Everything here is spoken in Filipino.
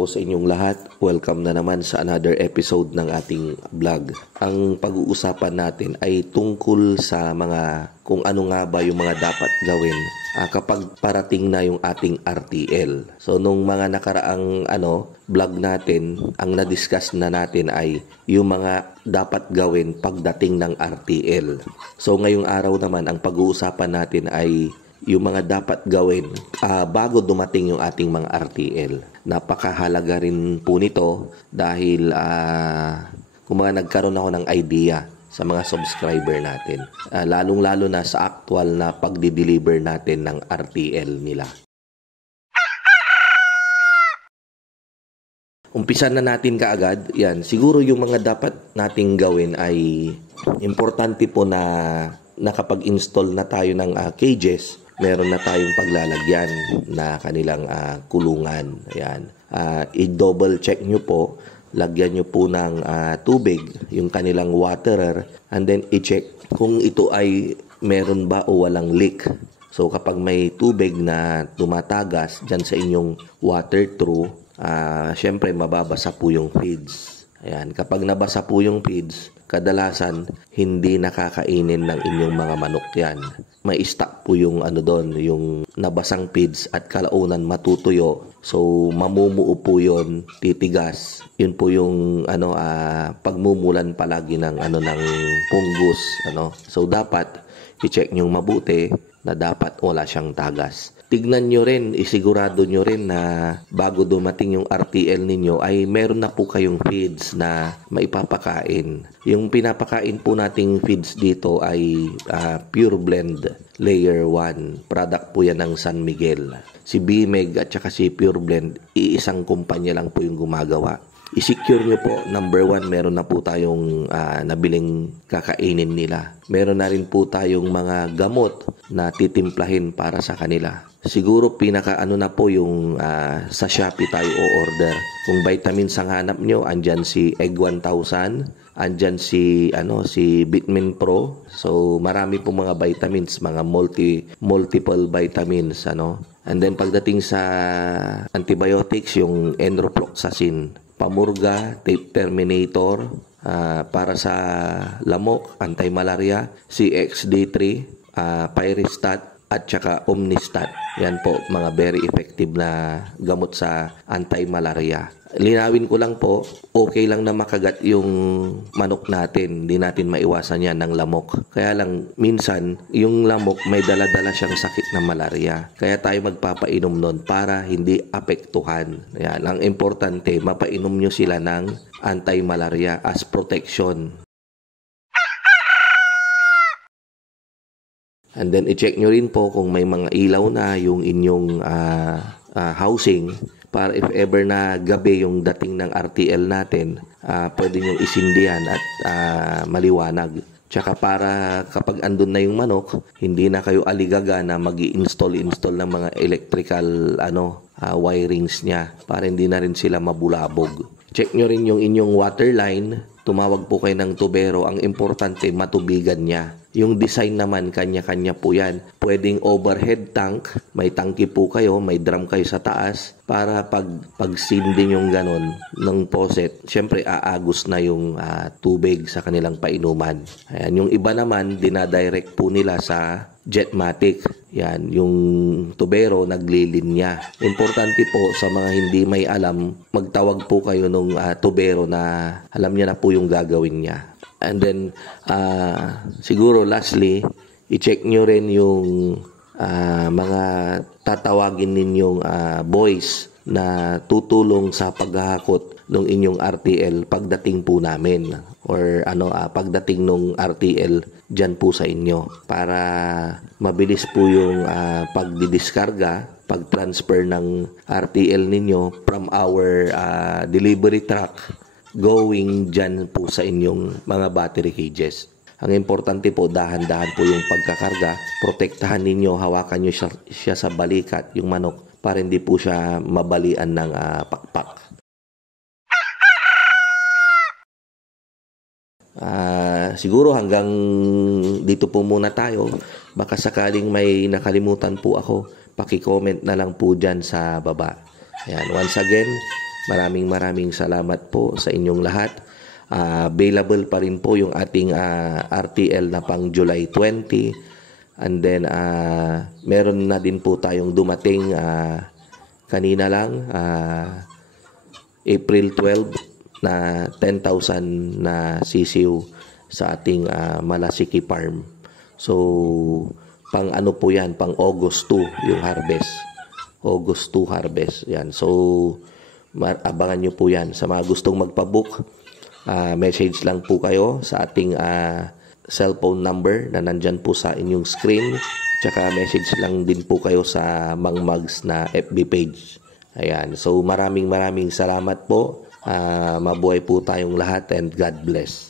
po sa inyong lahat. Welcome na naman sa another episode ng ating vlog. Ang pag-uusapan natin ay tungkol sa kung ano nga ba yung mga dapat gawin kapag parating na yung ating RTL. So nung mga nakaraang vlog natin, ang na-discuss na natin ay yung mga dapat gawin pagdating ng RTL. So ngayong araw naman, ang pag-uusapan natin ay yung mga dapat gawin bago dumating yung ating mga RTL. Napakahalaga rin po nito dahil kung nagkaroon ako ng idea sa mga subscriber natin. Lalong-lalo na sa actual na pagdi-deliver natin ng RTL nila. Umpisan na natin kaagad. Yan, siguro yung mga dapat nating gawin ay importante po na nakapag-install na tayo ng cages. Meron na tayong paglalagyan na kanilang kulungan. Ayan. I-double check nyo po. Lagyan nyo po ng tubig, yung kanilang waterer. And then i-check kung ito ay meron ba o walang leak. So kapag may tubig na tumatagas dyan sa inyong water through, syempre mababasa po yung feeds. Ayan. Kapag nabasa po yung feeds, kadalasan hindi nakakainin ng inyong mga manok yan. May stock po yung yung nabasang feeds at kalaunan matutuyo. So mamumuo po yon, titigas. Yun po yung pagmumulan palagi ng ng pungus. So dapat i-check nyo mabuti na dapat wala siyang tagas. Tignan nyo rin, isigurado nyo rin na bago dumating yung RTL ninyo ay meron na po kayong feeds na maipapakain. Yung pinapakain po nating feeds dito ay Pure Blend Layer 1. Product po yan ng San Miguel. Si Bimeg at saka si Pure Blend, iisang kumpanya lang po yung gumagawa. I-secure nyo po, number 1, meron na po tayong nabiling kakainin nila. Meron na rin po tayong mga gamot na titimplahin para sa kanila. Siguro pinaka na po yung sa Shopee tayo o-order. Kung vitamins ang hanap nyo, andyan si Egg 1000, andyan si Bitmin Pro. So marami po mga vitamins, mga multiple vitamins And then pagdating sa antibiotics, yung enrofloxacin, Pamurga, Tape Terminator, para sa lamok, anti-malaria, CXD3, Pyristat, at saka Omnistat. Yan po, mga very effective na gamot sa anti-malaria. Linawin ko lang po, okay lang na makagat yung manok natin. Hindi natin maiwasan yan ng lamok. Kaya lang, minsan, yung lamok may dala-dala siyang sakit na malaria. Kaya tayo magpapainom nun para hindi apektuhan. Yan. Ang importante, mapainom nyo sila ng anti-malaria as protection. And then, i-check nyo rin po kung may mga ilaw na yung inyong housing para if ever na gabi yung dating ng RTL natin, pwede nyo isindihan at maliwanag. Tsaka para kapag andun na yung manok, hindi na kayo aligaga na mag-i-install ng mga electrical wirings niya para hindi na rin sila mabulabog. Check nyo rin yung inyong water line. Tumawag po kayo ng tubero. Ang importante, matubigan niya. Yung design naman, kanya-kanya po yan. Pwedeng overhead tank. May tangke po kayo, may drum kayo sa taas. Para pag sinding yung ganon ng faucet, syempre aagos na yung tubig sa kanilang painuman. Ayan, yung iba naman, dinadirect po nila sa Jetmatic. Yan, yung tubero naglilinya. Importante po sa mga hindi may alam, magtawag po kayo nung tubero na alam niya na po yung gagawin niya. And then, siguro lastly, i-check nyo rin yung mga tatawagin ninyong boys na tutulong sa paghahakot ng inyong RTL pagdating po namin or pagdating ng RTL dyan po sa inyo para mabilis po yung pagdidiskarga, pag-transfer ng RTL ninyo from our delivery truck going dyan po sa inyong mga battery cages. Ang importante po, dahan-dahan po yung pagkakarga. Protektahan ninyo, hawakan nyo siya sa balikat, yung manok, para hindi po siya mabalian ng pakpak. Siguro hanggang dito po muna tayo. Baka sakaling may nakalimutan po ako, paki-comment na lang po dyan sa baba. Ayan, once again, Maraming salamat po sa inyong lahat. Available pa rin po yung ating RTL na pang July 20. And then meron na din po tayong dumating kanina lang, April 12 na 10,000 na sisiw sa ating Malasiki Farm. So pang ano po yan, pang August 2 yung harvest. August 2 harvest. Yan. So abangan nyo po yan. Sa mga gustong magpabook, message lang po kayo sa ating cellphone number na nandyan po sa inyong screen. Tsaka message lang din po kayo sa Mang Mags na FB page. Ayan. So maraming salamat po. Mabuhay po tayong lahat and God bless.